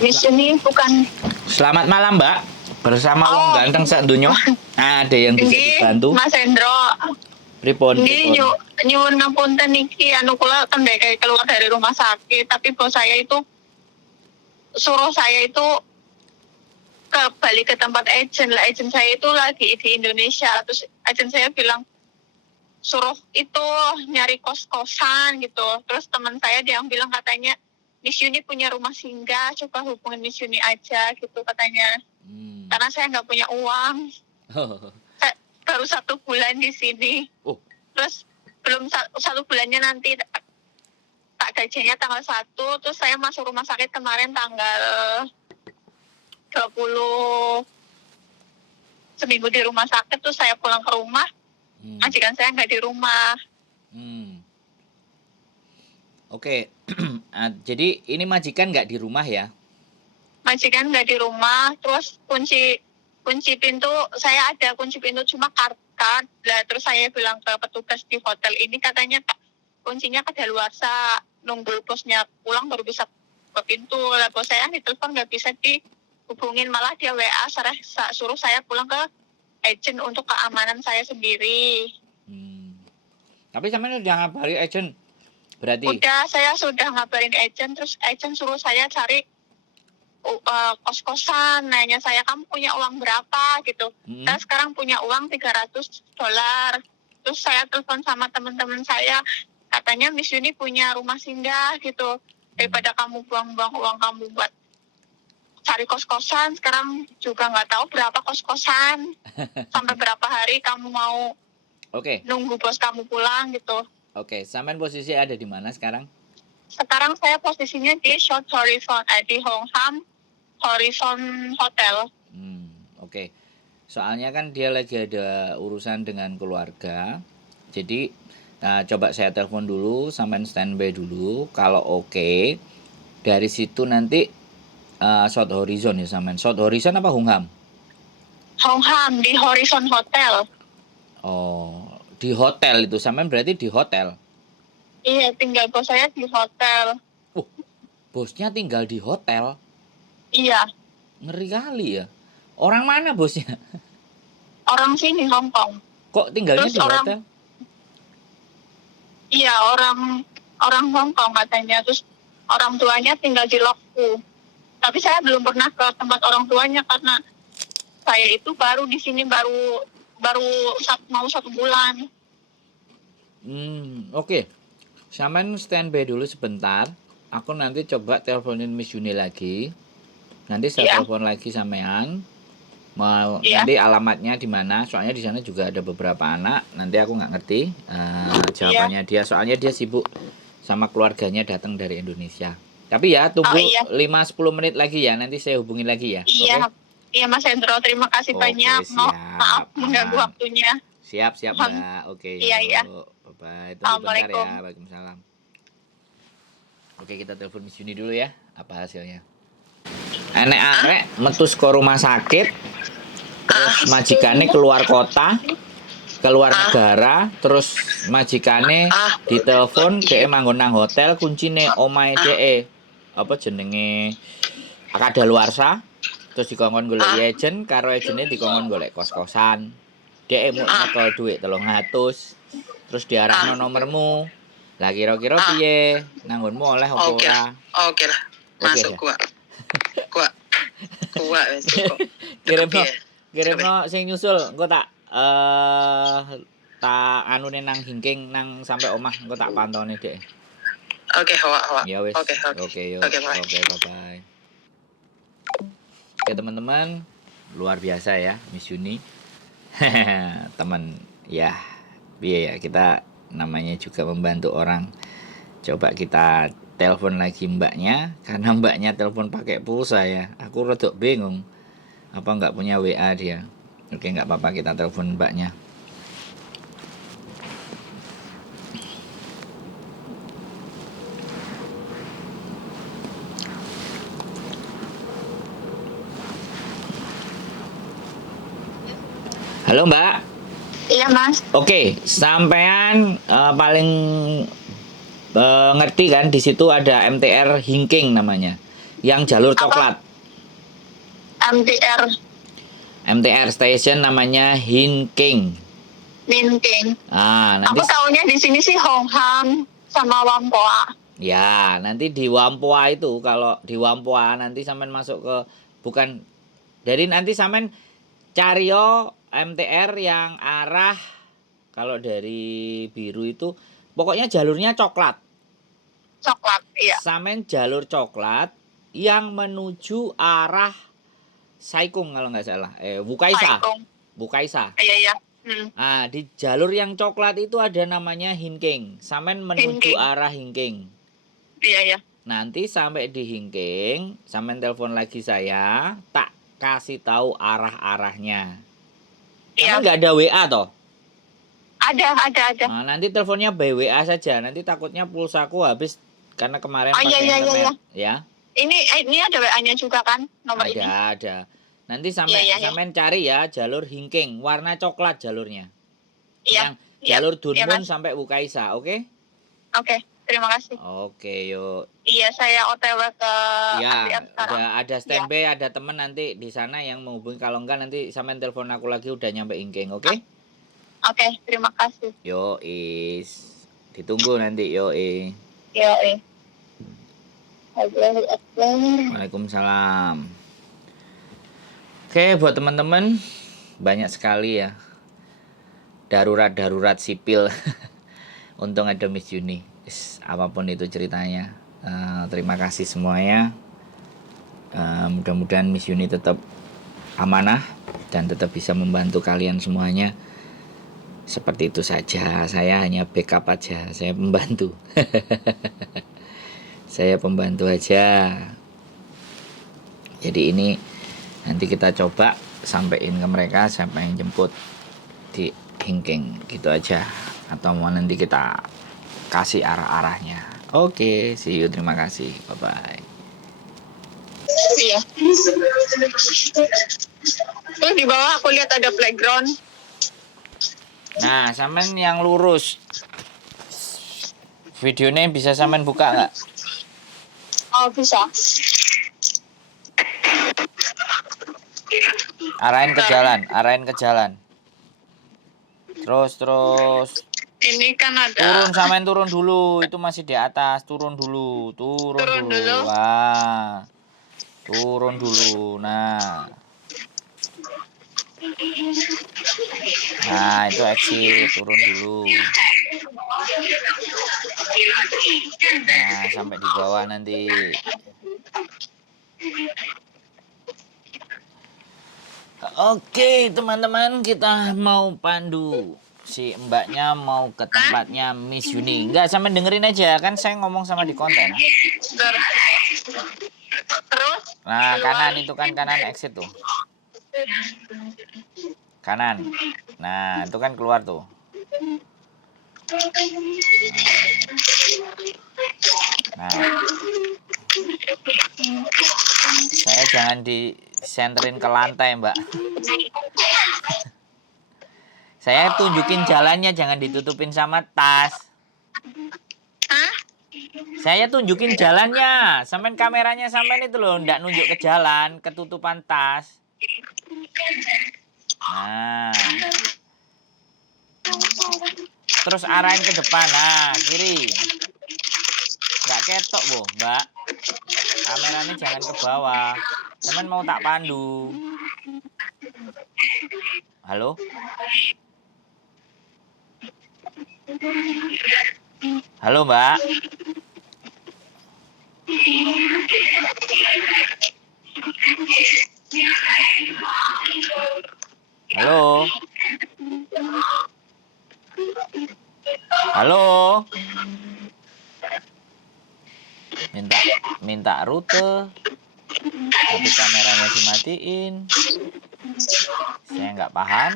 Miss ini bukan. Selamat malam, Mbak. Bersama wong Oh, ganteng sak dunyo. Ada yang bisa nggih, dibantu? Mas Hendro. Pripun, Nggih, pripun. nyuwun ngapunten niki anu kula kayak keluar dari rumah sakit, tapi bos saya itu suruh saya itu balik ke tempat agent lah. Agent saya itu lagi di Indonesia. Terus agent saya bilang suruh itu nyari kos-kosan gitu. Terus teman saya dia yang bilang katanya Miss Yuni punya rumah singgah, coba hubungin Miss Yuni aja gitu katanya. Karena saya nggak punya uang. Saya baru 1 bulan di sini. Oh. Terus belum 1 bulannya nanti tak gajinya tanggal 1. Terus saya masuk rumah sakit kemarin tanggal 20, seminggu di rumah sakit. Terus saya pulang ke rumah, majikan saya nggak di rumah. Oke. Jadi ini majikan nggak di rumah ya? Majikan nggak di rumah. Terus kunci pintu saya ada kunci pintu cuma kartu. Lah terus saya bilang ke petugas di hotel ini katanya kuncinya kadaluarsa, nunggu bosnya pulang baru bisa ke pintu. Lah bos saya ditelepon nggak bisa dihubungin, malah dia WA suruh saya pulang ke agent untuk keamanan saya sendiri. Tapi sampean udah ngabari agent berarti? Udah, saya sudah ngabarin agent, terus agent suruh saya cari kos-kosan. Nanya saya, kamu punya uang berapa gitu. Saya sekarang punya uang $300. Terus saya telepon sama teman-teman saya, katanya Miss Yuni punya rumah singgah gitu. Daripada kamu buang-buang uang kamu buat cari kos-kosan, sekarang juga nggak tahu berapa kos-kosan. Sampai berapa hari kamu mau nunggu bos kamu pulang gitu. Oke, sampean posisi ada di mana sekarang? Sekarang saya posisinya di Short Horizon, di Hongham Horizon Hotel. Oke. Soalnya kan dia lagi ada urusan dengan keluarga. Jadi coba saya telepon dulu, sampean standby dulu. Kalau oke, dari situ nanti Short Horizon ya sampean. Short Horizon apa Hongham? Hongham di Horizon Hotel. Oh, di hotel itu sampean berarti di hotel? Iya, tinggal bos saya di hotel. Bosnya tinggal di hotel? Iya. Ngeri kali ya. Orang mana bosnya? Orang sini, Hong Kong. Kok tinggalnya terus di hotel? Iya, orang Hong Kong katanya. Terus orang tuanya tinggal di Lokfu. Tapi saya belum pernah ke tempat orang tuanya karena saya itu baru di sini baru mau 1 bulan. Oke. Sampean standby dulu sebentar. Aku nanti coba teleponin Miss Yuni lagi. Nanti saya telepon lagi sampean. Nanti alamatnya di mana? Soalnya di sana juga ada beberapa anak. Nanti aku nggak ngerti jawabannya dia. Soalnya dia sibuk sama keluarganya datang dari Indonesia. Tapi ya tunggu 5-10 menit lagi ya. Nanti saya hubungin lagi ya. Iya. Okay? Iya Mas Hendro, terima kasih banyak. Maaf mengganggu waktunya. Siap Mbak. Oke. Iya. Bye-bye. Tunggu bentar ya. Waalaikumsalam. Oke, kita telepon Miss Yuni dulu ya. Apa hasilnya? Enek-enek metus ke rumah sakit. Terus majikannya keluar kota, keluar negara. Terus majikannya ditelepon dhek manggon nang hotel, kuncine omahe dhek apa jenenge kadaluarsa. Terus dikongkon golek agent, karo agentnya dikongkon golek kos-kosan. Dhek mau nyekel duit 300. Terus diarahno nomormu. Lah kira-kira piye? Nanggonmu oleh apa ora? Oke lah. Masuk gua wis kok. Kirimno sing nyusul engko tak anune nang hingking nang sampai omah engko tak pantone Dek. Oke, Hawa. Ya wis. Oke, bye. Oke, teman-teman, luar biasa ya Miss Yuni. Teman ya. Iya ya, kita namanya juga membantu orang. Coba kita telepon lagi mbaknya, karena mbaknya telepon pakai pulsa ya. Aku rada bingung. Apa nggak punya WA dia? Oke, nggak apa-apa, kita telepon mbaknya. Halo Mbak. Iya Mas. Oke, sampean paling ngerti kan di situ ada MTR Hingking namanya. Yang jalur Apa? coklat. MTR MTR station namanya Hinking. Minking. Nanti Aku taunya di sini sih Hongham sama Whampoa. ya, nanti di Whampoa itu, kalau di Whampoa nanti sampean masuk ke bukan, jadi nanti sampean cari yo MTR yang arah, kalau dari biru itu pokoknya jalurnya coklat. Coklat, iya. Sampean jalur coklat yang menuju arah Saikung kalau nggak salah. Wukaisa. Saikung. Wukaisa. Iya, iya. Di jalur yang coklat itu ada namanya Hinking. Sampean menuju Hinking. arah Hinking. Iya, iya. Nanti sampai di Hinking, sampean telepon lagi saya, tak kasih tahu arah-arahnya. Iya. Sampean nggak ada WA toh? Ada. Nanti teleponnya by WA saja. Nanti takutnya pulsaku habis karena kemarin pakai internet. Ya. Ini ada WA-nya juga kan nomor ini? Ada. Nanti sampean cari ya jalur Hinking, warna coklat jalurnya. Iya. Yang jalur Dunmun Mas. sampai Wukaisa, oke? Oke, terima kasih. Oke, yuk. Iya, saya OTW ke Ya, MTR sekarang. udah ada standby, ada temen nanti di sana yang menghubungi. Kalau enggak nanti sampean telepon aku lagi udah nyampe Hinking, oke? Oke, terima kasih. Yo, ditunggu nanti, yo. Waalaikumsalam. Oke, buat teman-teman, banyak sekali ya darurat sipil. Untung ada Miss Yuni. Apapun itu ceritanya, terima kasih semuanya. Mudah-mudahan Miss Yuni tetap amanah dan tetap bisa membantu kalian semuanya. Seperti itu saja. Saya hanya backup aja, saya pembantu. Saya pembantu aja. Jadi ini nanti kita coba sampein ke mereka siapa yang jemput di Hinking gitu aja, atau mau nanti kita kasih arah-arahnya. Oke, see you, terima kasih, bye bye. Iya. Terus di bawah aku lihat ada playground. Nah, sampean yang lurus, videonya bisa sampean buka nggak? Oh, bisa. Arahin ke jalan. Terus. Ini kan ada. Turun dulu, itu masih di atas. Turun dulu. Turun dulu. Wah. Turun dulu. Nah, itu exit, turun dulu. Nah, sampai di bawah nanti. Oke, teman-teman, kita mau pandu. Si mbaknya mau ke tempatnya Miss Yuni. Enggak, sampai dengerin aja, kan saya ngomong sama di konten. Terus? Nah, kanan itu kan, kanan exit tuh. Kanan. Nah, itu kan keluar tuh. Nah. Saya jangan disenterin ke lantai, Mbak. Saya tunjukin jalannya, jangan ditutupin sama tas. Hah? Saya tunjukin jalannya. Sampean kameranya sampean itu loh, ndak nunjuk ke jalan, ketutupan tas. Nah. Terus arahin ke depan. Nah, kiri. Nggak ketok, Bu, Mbak. Kameranya jangan ke bawah. Sampean mau tak pandu. Halo? Halo, Mbak. Halo. Halo. Minta rute. Tapi kameranya dimatiin. Saya nggak paham.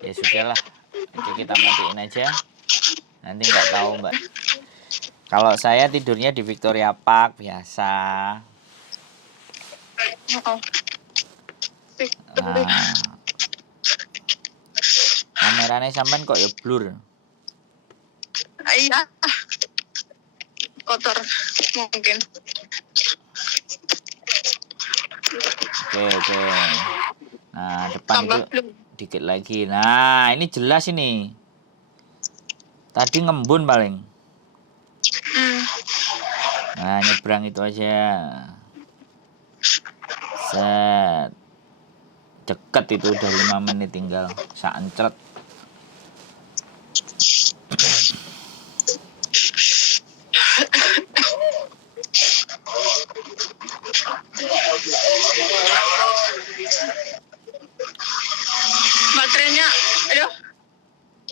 Ya sudahlah. Oke, kita matiin aja. Nanti nggak tahu, Mbak. Kalau saya tidurnya di Victoria Park biasa. Nah, kameranya sampean kok ya blur. Iya. Kotor mungkin. Oke. Nah, depan Tambah itu belum. dikit lagi. Nah, ini jelas ini. Tadi ngembun paling. Nah, nyebrang itu aja. Set. Deket itu udah 5 menit tinggal. Saencret.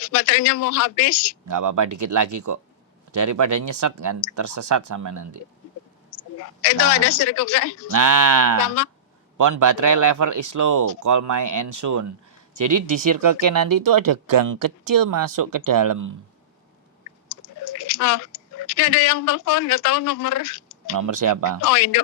Baterainya mau habis. Nggak apa-apa, dikit lagi kok. Daripada nyesat kan, tersesat sama nanti. Itu Nah. ada sirkuitnya. Nah, Lama. phone battery level is low. Call my end soon. Jadi di Circle K nanti itu ada gang kecil masuk ke dalam. Oh, ini ada yang telepon, nggak tahu nomor. Nomor siapa? Oh, Indo.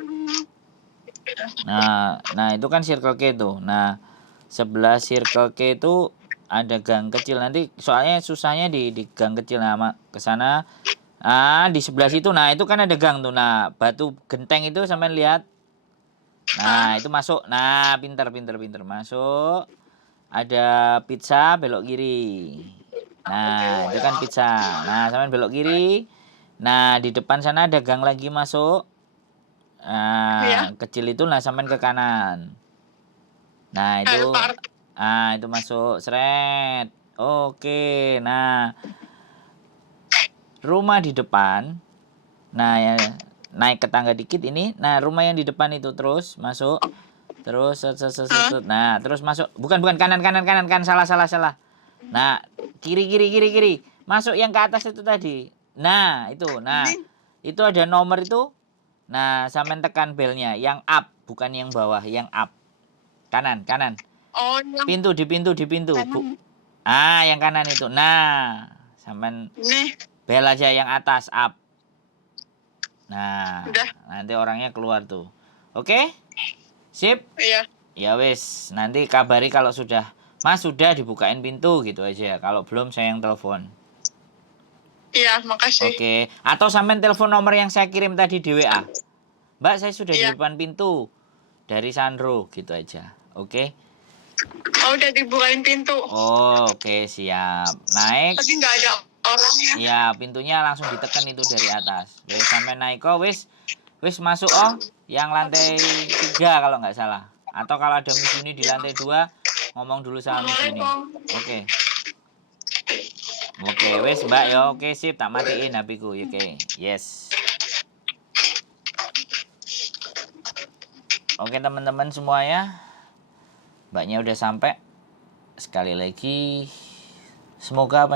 Nah itu kan Circle K tuh. Nah, sebelah Circle K itu ada gang kecil nanti. Soalnya susahnya di gang kecil. Nah, ke sana. Di sebelah situ. Nah, itu kan ada gang tuh. Nah, batu genteng itu sampai lihat. Nah, itu masuk. Nah, pinter masuk. Ada pizza belok kiri. Nah, itu kan pizza. Nah, sampai belok kiri. Nah, di depan sana ada gang lagi masuk. Iya. Kecil itu lah sampai ke kanan. Nah, itu itu masuk seret. Oke. Nah, rumah di depan. Nah, ya, naik ke tangga dikit ini. Nah, rumah yang di depan itu terus masuk. Terus nah, terus masuk. Bukan kanan, salah. Nah, kiri. Masuk yang ke atas itu tadi. Nah, itu. Nah, itu ada nomor itu. Nah, sampai tekan belnya yang up, bukan yang bawah, yang up. Kanan. Oh, yang Pintu. Bu. Yang kanan itu. Nah, sampai bel aja yang atas up. Nah, udah. Nanti orangnya keluar tuh. Oke? Sip? Iya. Ya wis, nanti kabari kalau sudah. Mas sudah dibukain pintu gitu aja. Kalau belum saya yang telepon. Iya, makasih. Oke. Atau sampai telepon nomor yang saya kirim tadi di WA. Mbak, saya sudah di Iya. depan pintu. Dari Sandro gitu aja. Oke? Oh, udah dibukain pintu. Oh, oke, siap. Naik. Tapi nggak ada orangnya. Ya, pintunya langsung ditekan itu dari atas. Wis sampai naik kok, wis masuk yang lantai 3 kalau nggak salah. Atau kalau ada Miss Yuni di lantai 2, ngomong dulu sama Miss Yuni. Oke, wis Mbak ya. Oke, sip, tak matiin HP-ku. Oke. Yes. Oke, teman-teman semuanya. Mbaknya udah sampai. Sekali lagi semoga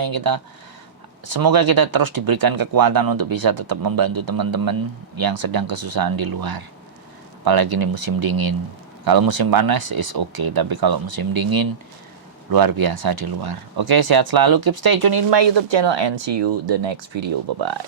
kita terus diberikan kekuatan untuk bisa tetap membantu teman-teman yang sedang kesusahan di luar. Apalagi ini musim dingin. Kalau musim panas is okay, tapi kalau musim dingin luar biasa di luar. Oke, sehat selalu. Keep stay tune in my YouTube channel and see you the next video. Bye bye.